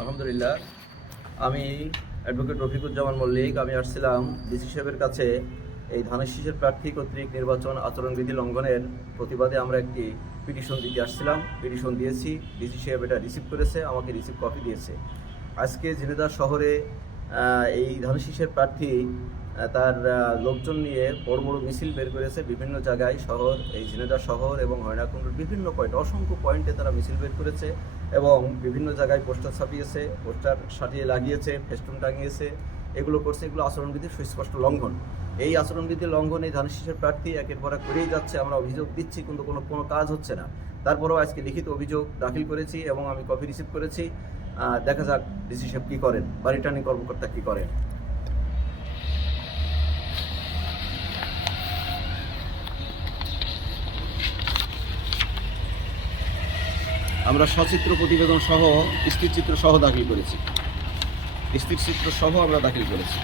আলহামদুলিল্লাহ, আমি অ্যাডভোকেট রফিকুজ্জামান মল্লিক। আমি আসছিলাম ডিসি সাহেবের কাছে এই ধানের শীষের প্রার্থী কর্তৃক নির্বাচন আচরণবিধি লঙ্ঘনের প্রতিবাদে আমরা একটি পিটিশন দিতে আসছিলাম। পিটিশন দিয়েছি, ডিসি সাহেব এটা রিসিভ করেছে, আমাকে রিসিভ কপি দিয়েছে। আজকে ঝিনাইদহ শহরে এই ধানের শীষের প্রার্থী তার লোকজন নিয়ে বড় বড় মিছিল বের করেছে বিভিন্ন জায়গায়, শহর এই ঝিনাইদহ শহর এবং হরিণাকুণ্ডুর বিভিন্ন পয়েন্ট, অসংখ্য পয়েন্টে তারা মিছিল বের করেছে এবং বিভিন্ন জায়গায় পোস্টার ছাপিয়েছে, পোস্টার সাজিয়ে লাগিয়েছে, ফেস্টুন টাঙিয়েছে, এগুলো করছে। এগুলো আচরণবিধির সুস্পষ্ট লঙ্ঘন। এই আচরণবিধির লঙ্ঘন এই ধানের শীষের প্রার্থী একের পর এক করেই যাচ্ছে। আমরা অভিযোগ দিচ্ছি কিন্তু কোনো কাজ হচ্ছে না। তারপরেও আজকে লিখিত অভিযোগ দাখিল করেছি এবং আমি কপি রিসিভ করেছি। দেখা যাক ডিসি সাহেব কী করেন বা রিটার্নিং কর্মকর্তা কী করেন। আমরা সচিত্র প্রতিবেদন সহ স্থিরচিত্র সহ দাখিল করেছি, স্থিরচিত্র সহ আমরা দাখিল করেছি।